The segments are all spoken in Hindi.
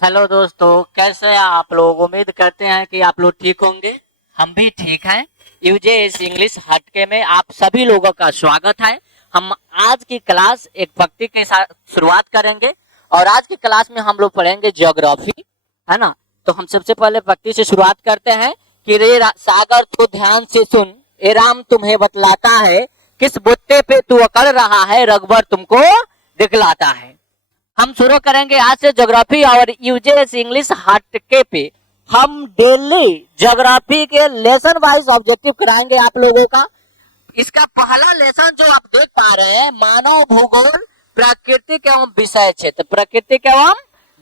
हेलो दोस्तों, कैसे हैं आप लोग। उम्मीद करते हैं कि आप लोग ठीक होंगे। हम भी ठीक हैं। यूजेएस इंग्लिश हटके में आप सभी लोगों का स्वागत है। हम आज की क्लास एक भक्ति के साथ शुरुआत करेंगे और आज की क्लास में हम लोग पढ़ेंगे ज्योग्राफी, है ना। तो हम सबसे पहले भक्ति से शुरुआत करते हैं कि सागर तो ध्यान से सुन, ए राम तुम्हें बतलाता है, किस बुत्ते पे तू अकड़ रहा है, रघुबर तुमको दिखलाता है। हम शुरू करेंगे आज से ज्योग्राफी और यूजेएस इंग्लिश हटके पे हम डेली ज्योग्राफी के लेसन वाइज ऑब्जेक्टिव कराएंगे आप लोगों का। इसका पहला लेसन जो आप देख पा रहे हैं, मानव भूगोल प्राकृतिक एवं विषय क्षेत्र, प्राकृतिक एवं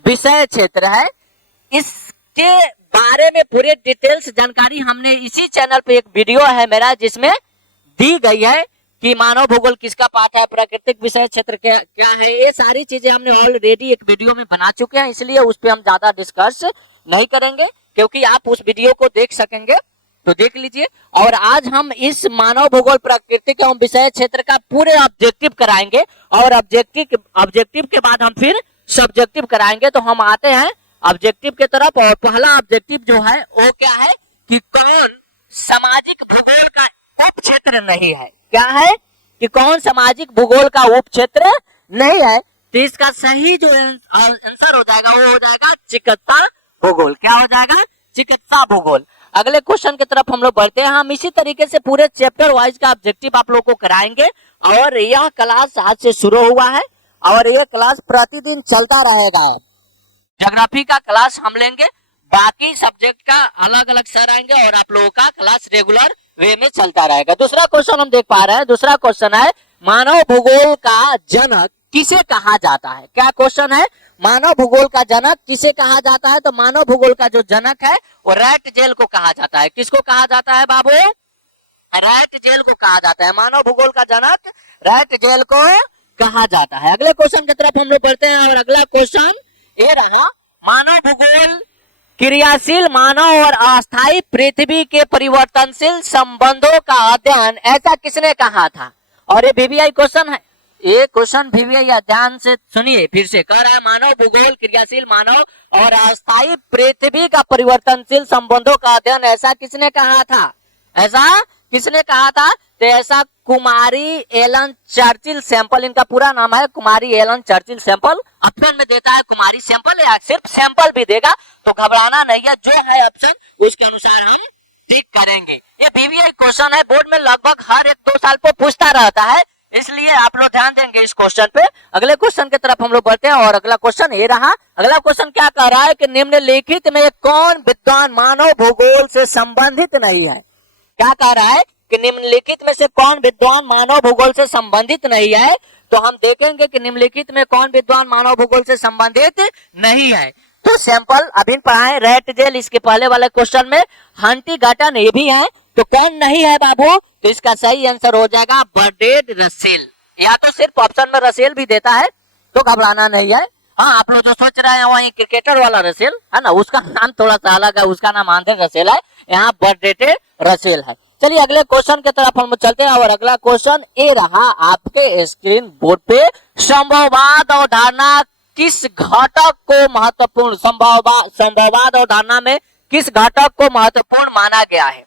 विषय क्षेत्र है। इसके बारे में पूरे डिटेल्स जानकारी हमने इसी चैनल पे एक वीडियो है मेरा जिसमें दी गई है कि मानव भूगोल किसका पार्ट है, प्राकृतिक विषय क्षेत्र क्या है। ये सारी चीजें हमने ऑलरेडी एक वीडियो में बना चुके हैं, इसलिए उस पर हम ज्यादा डिस्कस नहीं करेंगे क्योंकि आप उस वीडियो को देख सकेंगे, तो देख लीजिए। और आज हम इस मानव भूगोल प्राकृतिक एवं विषय क्षेत्र का पूरे ऑब्जेक्टिव कराएंगे और ऑब्जेक्टिव के बाद हम फिर सब्जेक्टिव कराएंगे। तो हम आते हैं ऑब्जेक्टिव के तरफ और पहला ऑब्जेक्टिव जो है वो क्या है कि कौन सामाजिक भूगोल का उप क्षेत्र नहीं है। क्या है कि कौन सामाजिक भूगोल का उप क्षेत्र नहीं है। तो इसका सही जो आंसर हो जाएगा वो हो जाएगा चिकित्सा भूगोल। क्या हो जाएगा? चिकित्सा भूगोल। अगले क्वेश्चन की तरफ हम लोग बढ़ते हैं। हम इसी तरीके से पूरे चैप्टर वाइज का ऑब्जेक्टिव आप लोग को कराएंगे और यह क्लास आज से शुरू हुआ है और यह क्लास प्रतिदिन चलता रहेगा। ज्योग्राफी का क्लास हम लेंगे, बाकी सब्जेक्ट का अलग अलग सर आएंगे और आप लोगों का क्लास रेगुलर वे में चलता रहेगा। दूसरा क्वेश्चन हम देख पा रहे हैं। दूसरा क्वेश्चन है मानव भूगोल का जनक किसे कहा जाता है। क्या क्वेश्चन है? मानव भूगोल का जनक किसे कहा जाता है। तो मानव भूगोल का जो जनक है वो रैट जेल को कहा जाता है। किसको कहा जाता है बाबू? रैट जेल को कहा जाता है। मानव भूगोल का जनक रैट जेल को कहा जाता है। अगले क्वेश्चन की तरफ हम लोग बढ़ते हैं और अगला क्वेश्चन ये रहा, मानव भूगोल क्रियाशील मानव और अस्थायी पृथ्वी के परिवर्तनशील संबंधों का अध्ययन ऐसा किसने कहा था। और ये वीवीआई क्वेश्चन है। ये क्वेश्चन वीवीआई ध्यान से सुनिए, फिर से कह रहा है मानव भूगोल क्रियाशील मानव और अस्थायी पृथ्वी का परिवर्तनशील संबंधों का अध्ययन ऐसा किसने कहा था। ऐसा किसने कहा था? तो ऐसा कुमारी एलन चर्चिल सैंपल, इनका पूरा नाम है कुमारी एलन चर्चिल सैंपल। ऑप्शन में देता है कुमारी सैंपल या सिर्फ सैंपल भी देगा, तो घबराना नहीं है, जो है ऑप्शन उसके अनुसार हम टिक करेंगे। ये वीवीआई क्वेश्चन है, बोर्ड में लगभग हर 1-2 साल पर पूछता रहता है, इसलिए आप लोग ध्यान देंगे इस क्वेश्चन पे। अगले क्वेश्चन की तरफ हम लोग बढ़ते हैं और अगला क्वेश्चन ये रहा। अगला क्वेश्चन क्या कह रहा है कि निम्नलिखित में कौन विद्वान मानव भूगोल से संबंधित नहीं है। क्या कह रहा है कि निम्नलिखित में से कौन विद्वान मानव भूगोल से संबंधित नहीं है। तो हम देखेंगे कि निम्नलिखित में कौन विद्वान मानव भूगोल से संबंधित नहीं है। तो सैंपल अभी पढ़ाए रैट जेल, इसके पहले वाले क्वेश्चन में हंटिंगटन ये भी है, तो कौन नहीं है बाबू? तो इसका सही आंसर हो जाएगा बर्ट्रैंड रसेल। या तो सिर्फ ऑप्शन में रसेल भी देता है, तो घबराना नहीं है। हाँ, आप लोग जो सोच रहे हैं वही क्रिकेटर वाला रसेल है ना, उसका नाम थोड़ा सा अलग है, उसका नाम आंद्रे रसेल है, यहाँ बर्ट्रैंड रसेल है। चलिए अगले क्वेश्चन की तरफ हम चलते हैं और अगला क्वेश्चन ये रहा आपके स्क्रीन बोर्ड पे, संभववाद अवधारणा किस घटक को महत्वपूर्ण, संभववाद अवधारणा में किस घटक को महत्वपूर्ण माना गया है।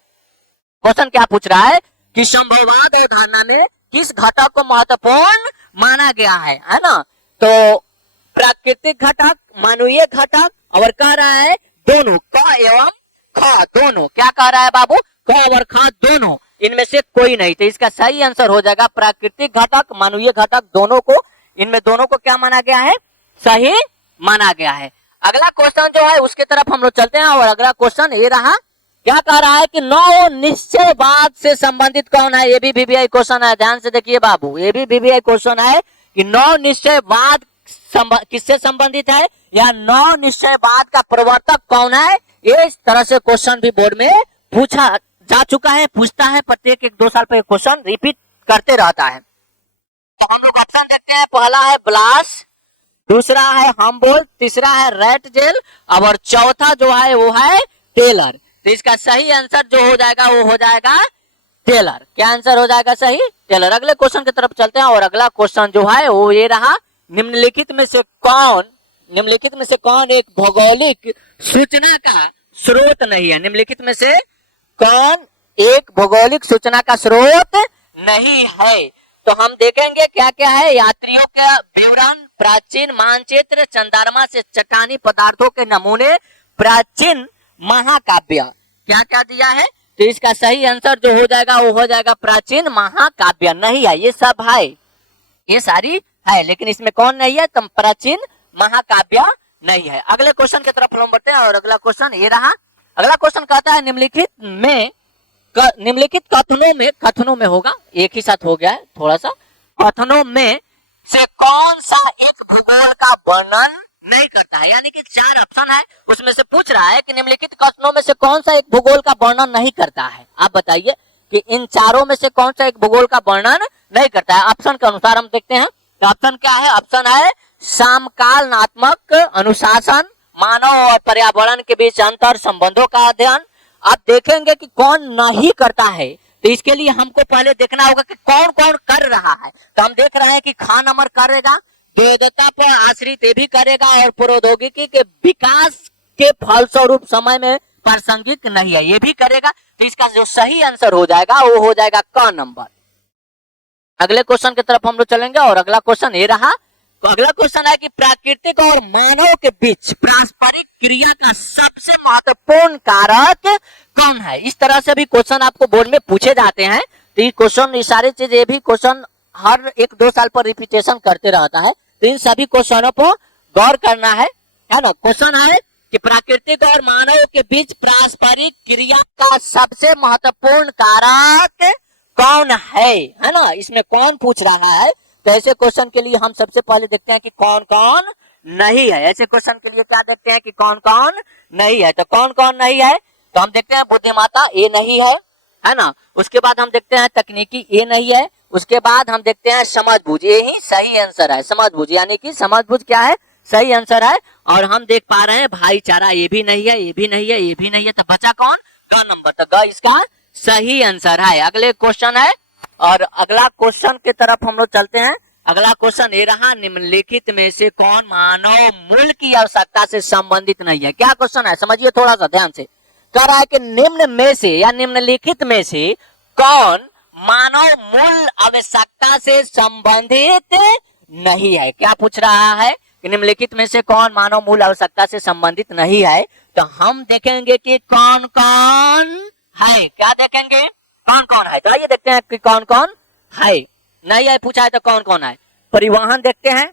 क्वेश्चन क्या पूछ रहा है कि संभववाद अवधारणा में किस घटक को महत्वपूर्ण माना गया है ना। तो प्राकृतिक घटक, मानवीय घटक और कह रहा है दोनों, क एवं ख दोनों। क्या कह रहा है बाबू? क और ख दोनों, इनमें से कोई नहीं। तो इसका सही आंसर हो जाएगा प्राकृतिक घटक, मानवीय घटक दोनों को, इनमें दोनों को क्या माना गया है? सही माना गया है। अगला क्वेश्चन जो है उसके तरफ हम लोग चलते हैं और अगला क्वेश्चन ये रहा। क्या कह रहा है कि नौ निश्चयवाद से संबंधित कौन है। ये भी वीवीआई क्वेश्चन है, ध्यान से देखिए बाबू, ये भी वीवीआई क्वेश्चन है कि नौ निश्चयवाद किससे संबंधित है या नौ निश्चयवाद का प्रवर्तक कौन है। ये इस तरह से क्वेश्चन भी बोर्ड में पूछा जा चुका है, पूछता है, प्रत्येक 1-2 साल पर क्वेश्चन रिपीट करते रहता है। तो हम लोग ऑप्शन देखते हैं, पहला है ब्लास, दूसरा है हम्बोल्ट, तीसरा है रैट जेल और चौथा जो है वो है टेलर। तो इसका सही आंसर जो हो जाएगा वो हो जाएगा टेलर। क्या आंसर हो जाएगा सही? टेलर। अगले क्वेश्चन की तरफ चलते हैं और अगला क्वेश्चन जो है वो ये रहा, निम्नलिखित में से कौन निम्नलिखित में से कौन एक भौगोलिक सूचना का स्रोत नहीं है? निम्नलिखित में से कौन एक भौगोलिक सूचना का स्रोत नहीं है? तो हम देखेंगे क्या क्या है। यात्रियों का विवरण, प्राचीन मानचित्र, चंद्रमा से चट्टानी पदार्थों के नमूने, प्राचीन महाकाव्य। क्या क्या दिया है? तो इसका सही आंसर जो हो जाएगा वो हो जाएगा प्राचीन महाकाव्य। नहीं है, ये सब है, ये सारी है, लेकिन इसमें कौन नहीं है? तो प्राचीन महाकाव्य नहीं है। अगले क्वेश्चन की तरफ हम बढ़ते हैं और अगला क्वेश्चन ये रहा। अगला क्वेश्चन कहता है निम्नलिखित कथनों में होगा, एक ही साथ हो गया है थोड़ा सा। कथनों में से कौन सा एक भूगोल का वर्णन नहीं करता है? यानी कि 4 ऑप्शन है, उसमें से पूछ रहा है कि निम्नलिखित कथनों में से कौन सा एक भूगोल का वर्णन नहीं करता है। आप बताइए कि इन चारों में से कौन सा एक भूगोल का वर्णन नहीं करता है। ऑप्शन के अनुसार हम देखते हैं। तो ऑप्शन क्या है? ऑप्शन है समकालनात्मक अनुशासन, मानव और पर्यावरण के बीच अंतर संबंधों का अध्ययन। आप देखेंगे कि कौन नहीं करता है, तो इसके लिए हमको पहले देखना होगा कि कौन कौन कर रहा है। तो हम देख रहे हैं कि खान अमर करेगा, विविधता पर आश्रित ये भी करेगा, और प्रौद्योगिकी के विकास के फलस्वरूप समय में प्रासंगिक नहीं है, ये भी करेगा। तो इसका जो सही आंसर हो जाएगा वो हो जाएगा क नंबर। अगले क्वेश्चन की तरफ हम लोग चलेंगे और अगला क्वेश्चन ये रहा। तो अगला क्वेश्चन है कि प्राकृतिक और मानव के बीच पारस्परिक क्रिया का सबसे महत्वपूर्ण कारक कौन है? इस तरह से भी क्वेश्चन आपको बोर्ड में पूछे जाते हैं। तो ये क्वेश्चन, ये सारी चीज, ये भी क्वेश्चन हर 1-2 साल पर रिपीटेशन करते रहता है। तो इन सभी क्वेश्चनों पर गौर करना है ना। क्वेश्चन है कि प्राकृतिक और मानव के बीच पारस्परिक क्रिया का सबसे महत्वपूर्ण कारक कौन है ना। इसमें कौन पूछ रहा है? तो ऐसे क्वेश्चन के लिए हम सबसे पहले देखते हैं कि कौन कौन नहीं है। ऐसे क्वेश्चन के लिए क्या देखते हैं कि कौन कौन नहीं है। तो कौन कौन नहीं है? तो हम देखते हैं बुद्धिमत्ता, ये नहीं है ना। उसके बाद हम देखते हैं तकनीकी, ये नहीं है। उसके बाद हम देखते हैं समझबूझ, ये ही सही आंसर है। समझबूझ यानी कि समझबूझ क्या है? सही आंसर है। और हम देख पा रहे हैं भाईचारा, ये भी नहीं है, ये भी नहीं है, ये भी नहीं है। तो बचा कौन? ग नंबर। तो ग इसका सही आंसर है। अगले क्वेश्चन है और अगला क्वेश्चन की तरफ हम लोग चलते हैं। अगला क्वेश्चन ये रहा, निम्नलिखित में से कौन मानव मूल की आवश्यकता से संबंधित नहीं है? क्या क्वेश्चन है समझिए थोड़ा सा ध्यान से। कह रहा है कि निम्न में से या निम्नलिखित में से कौन मानव मूल आवश्यकता से संबंधित नहीं है? क्या पूछ रहा है कि निम्नलिखित में से कौन मानव मूल आवश्यकता से संबंधित नहीं है? तो हम देखेंगे कि कौन कौन है। क्या देखेंगे? कौन कौन है। तो आइए देखते हैं कि कौन कौन है। नहीं है पूछा है तो कौन कौन है। परिवहन देखते हैं,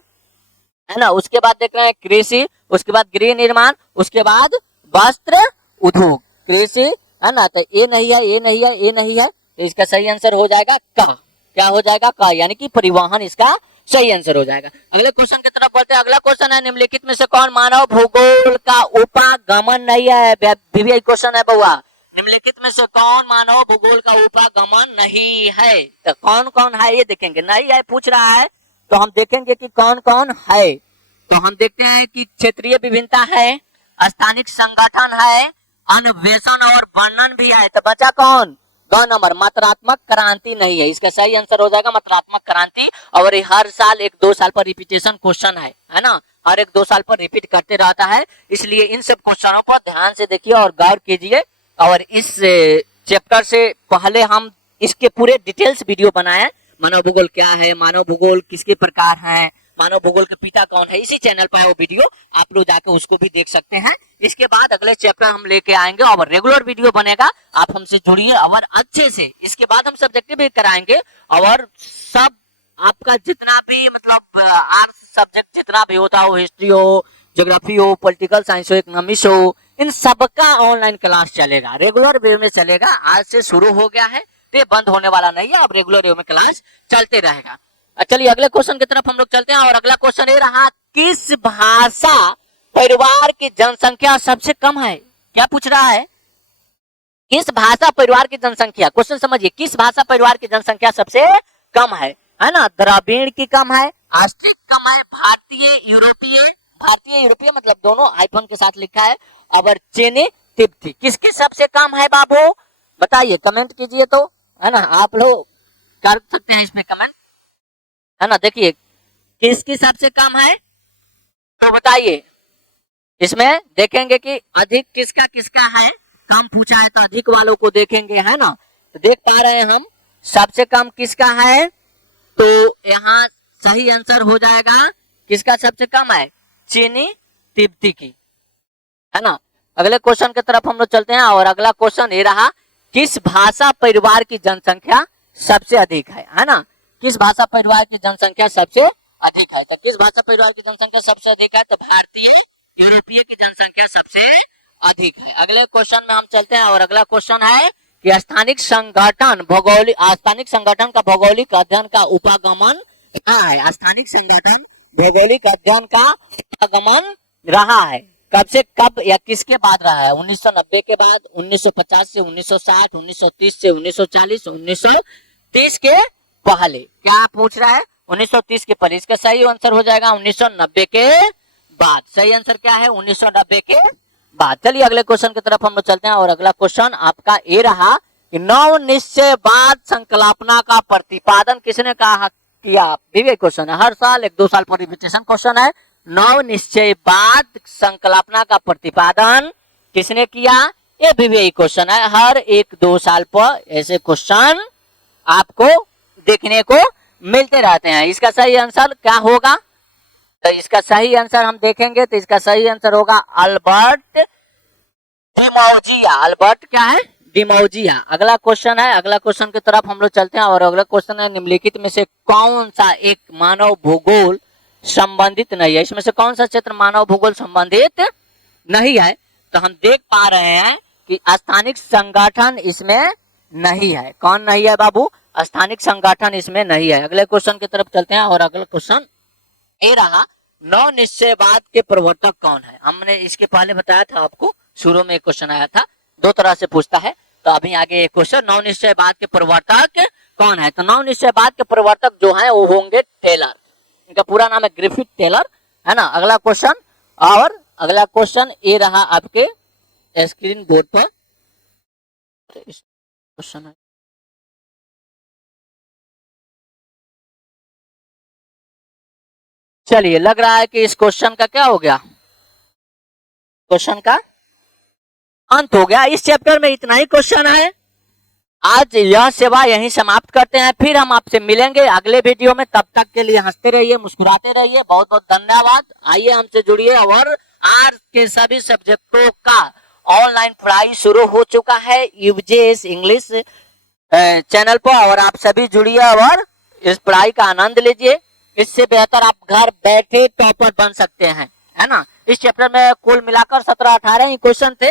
है ना। उसके बाद देख रहे हैं कृषि, उसके बाद गृह निर्माण, उसके बाद वस्त्र उद्योग। कृषि, है ना। तो ये नहीं है, ये नहीं है, ये नहीं है। तो इसका सही आंसर हो जाएगा का। क्या हो जाएगा? का, यानी कि परिवहन इसका सही आंसर हो जाएगा। अगले क्वेश्चन की तरफ बढ़ते हैं। अगला क्वेश्चन है, निम्नलिखित में से कौन मानव भूगोल का उपागमन नहीं है? वीवीआई क्वेश्चन है बउआ। निम्नलिखित में से कौन मानव भूगोल का उपागमन नहीं है? तो कौन कौन है ये देखेंगे। नहीं है पूछ रहा है तो हम देखेंगे कि कौन कौन है। तो हम देखते हैं कि क्षेत्रीय विभिन्नता है, स्थानिक संगठन है, अन्वेषण और वर्णन भी है। तो बचा कौन? ग नंबर। मात्रात्मक क्रांति नहीं है। इसका सही आंसर हो जाएगा मात्रात्मक क्रांति। और ये हर साल 1-2 साल पर रिपीटेशन क्वेश्चन है ना। हर 1-2 साल पर रिपीट करते रहता है, इसलिए इन सब क्वेश्चनों पर ध्यान से देखिए और गौर कीजिए। और इस चैप्टर से पहले हम इसके पूरे डिटेल्स वीडियो बनाए। मानव भूगोल क्या है, मानव भूगोल किसके प्रकार है, मानव भूगोल के पिता कौन है, इसी चैनल पर वो वीडियो आप लोग जाकर उसको भी देख सकते हैं। इसके बाद अगले चैप्टर हम लेके आएंगे और रेगुलर वीडियो बनेगा। आप हमसे जुड़िए और अच्छे से। इसके बाद हम सब्जेक्टिव भी कराएंगे और सब आपका जितना भी मतलब आर्ट्स सब्जेक्ट जितना भी होता हो, हिस्ट्री हो, ज्योग्राफी हो, पॉलिटिकल साइंस हो, इकोनॉमिक्स हो, इन सबका ऑनलाइन क्लास चलेगा, रेगुलर वे में चलेगा। आज से शुरू हो गया है तो ये बंद होने वाला नहीं है, अब रेगुलर वे में क्लास चलते रहेगा। चलिए अगले क्वेश्चन की तरफ हम लोग चलते हैं और अगला क्वेश्चन ये रहा, किस भाषा परिवार की जनसंख्या सबसे कम है? क्या पूछ रहा है? किस भाषा परिवार की जनसंख्या, क्वेश्चन समझिए, किस भाषा परिवार की जनसंख्या सबसे कम है ना। द्रविड़ की कम है, ऑस्ट्रिक कम है, भारतीय यूरोपीय मतलब दोनों आईफोन के साथ लिखा है, और चीनी तिब्बती। किसकी सबसे कम है बाबू बताइए, कमेंट कीजिए तो, है ना। आप लोग कर सकते हैं इसमें कमेंट, है ना। देखिए किसकी सबसे कम है तो बताइए। इसमें देखेंगे कि अधिक किसका किसका है, कम पूछा है तो अधिक वालों को देखेंगे, है ना। तो देख पा रहे हैं हम सबसे कम किसका है, तो यहाँ सही आंसर हो जाएगा किसका सबसे कम है, चीनी तिब्बती की, है ना। अगले क्वेश्चन की तरफ हम लोग चलते हैं और अगला क्वेश्चन ये रहा, किस भाषा परिवार की जनसंख्या सबसे अधिक है ना। किस भाषा परिवार की जनसंख्या सबसे अधिक है, तो किस भाषा परिवार की जनसंख्या सबसे अधिक है, तो भारतीय यूरोपीय की जनसंख्या सबसे अधिक है। अगले क्वेश्चन में हम चलते हैं और अगला क्वेश्चन है कि स्थानिक संगठन का भौगोलिक अध्ययन का उपागमन है। स्थानिक संगठन भौगोलिक अध्ययन का उपागमन रहा है कब से कब या किसके बाद रहा है, 1990 के बाद, 1950 से 1960, 1930 से 1940, 1930 के पहले। क्या पूछ रहा है, 1930 के पहले। इसका सही आंसर हो जाएगा 1990 के बाद। सही आंसर क्या है, 1990 के बाद। चलिए अगले क्वेश्चन की तरफ हम लोग चलते हैं और अगला क्वेश्चन आपका ये रहा कि नव निश्चयवाद संकल्पना का प्रतिपादन किसने कहा किया। भी क्वेश्चन है, हर साल 1-2 साल पर रिपीटेशन क्वेश्चन है। नव निश्चयवाद संकल्पना का प्रतिपादन किसने किया, ये भी क्वेश्चन है। हर 1-2 साल पर ऐसे क्वेश्चन आपको देखने को मिलते रहते हैं। इसका सही आंसर क्या होगा, तो इसका सही आंसर हम देखेंगे तो इसका सही आंसर होगा अल्बर्ट डिमौजिया। अल्बर्ट क्या है, डिमौजिया। अगला क्वेश्चन है, अगला क्वेश्चन की तरफ हम लोग चलते हैं और अगला क्वेश्चन है, निम्नलिखित में से कौन सा एक मानव भूगोल संबंधित नहीं है। इसमें से कौन सा क्षेत्र मानव भूगोल संबंधित नहीं है, तो हम देख पा रहे हैं कि स्थानिक संगठन इसमें नहीं है। कौन नहीं है बाबू, स्थानिक संगठन इसमें नहीं है। अगले क्वेश्चन की तरफ चलते हैं और अगला क्वेश्चन ये रहा, नव निश्चयवाद के प्रवर्तक कौन है। हमने इसके पहले बताया था आपको, शुरू में एक क्वेश्चन आया था, 2 तरह से पूछता है। तो अभी आगे एक क्वेश्चन, नव निश्चयवाद के प्रवर्तक कौन है। तो नव निश्चयवाद के प्रवर्तक जो है वो होंगे टेलर। इनका पूरा नाम है ग्रिफिथ टेलर, है ना। अगला क्वेश्चन, और अगला क्वेश्चन ये रहा आपके स्क्रीन बोर्ड पर क्वेश्चन है। चलिए लग रहा है कि इस क्वेश्चन का क्या हो गया, क्वेश्चन का अंत हो गया। इस चैप्टर में इतना ही क्वेश्चन है। आज यह सेवा यहीं समाप्त करते हैं, फिर हम आपसे मिलेंगे अगले वीडियो में। तब तक के लिए हंसते रहिए, मुस्कुराते रहिए। बहुत बहुत धन्यवाद। आइए हमसे जुड़िए। और आज के सभी सब्जेक्टों का ऑनलाइन पढ़ाई शुरू हो चुका है यूजेएस इंग्लिश चैनल पर, और आप सभी जुड़िए और इस पढ़ाई का आनंद लीजिए। इससे बेहतर आप घर बैठे टॉपर बन सकते हैं, है ना। इस चैप्टर में कुल मिलाकर 17-18 ही क्वेश्चन थे,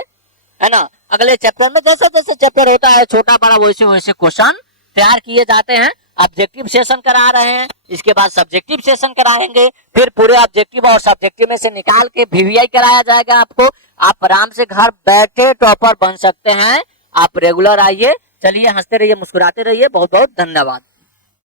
है ना। अगले चैप्टर में जैसे जैसे चैप्टर होता है छोटा बड़ा, वैसे वैसे क्वेश्चन तैयार किए जाते हैं। ऑब्जेक्टिव सेशन करा रहे हैं, इसके बाद सब्जेक्टिव सेशन कराएंगे, फिर पूरे ऑब्जेक्टिव और सब्जेक्टिव में से निकाल के वीवीआई कराया जाएगा आपको। आप आराम से घर बैठे टॉपर बन सकते हैं। आप रेगुलर आइए। चलिए हंसते रहिए, मुस्कुराते रहिए। बहुत बहुत धन्यवाद।